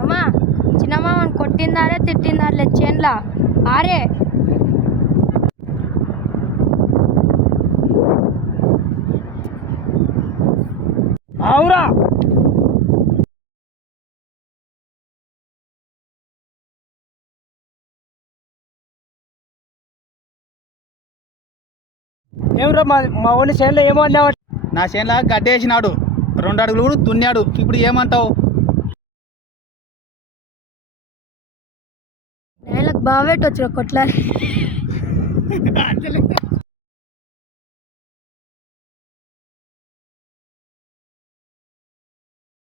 అమ్మా చిన్నమామని కొట్టిందారే తిట్టిందారే చేన్లా ఆరే అవురా ఏమరా మా ఓని చేనులో ఏమో అన్నావు. నా చేనులా గడ్డేసినాడు, 2 అడుగులు కూడా దున్నాడు. ఇప్పుడు ఏమంటావు? నేలకు బాగా పెట్టొచ్చు కొట్లా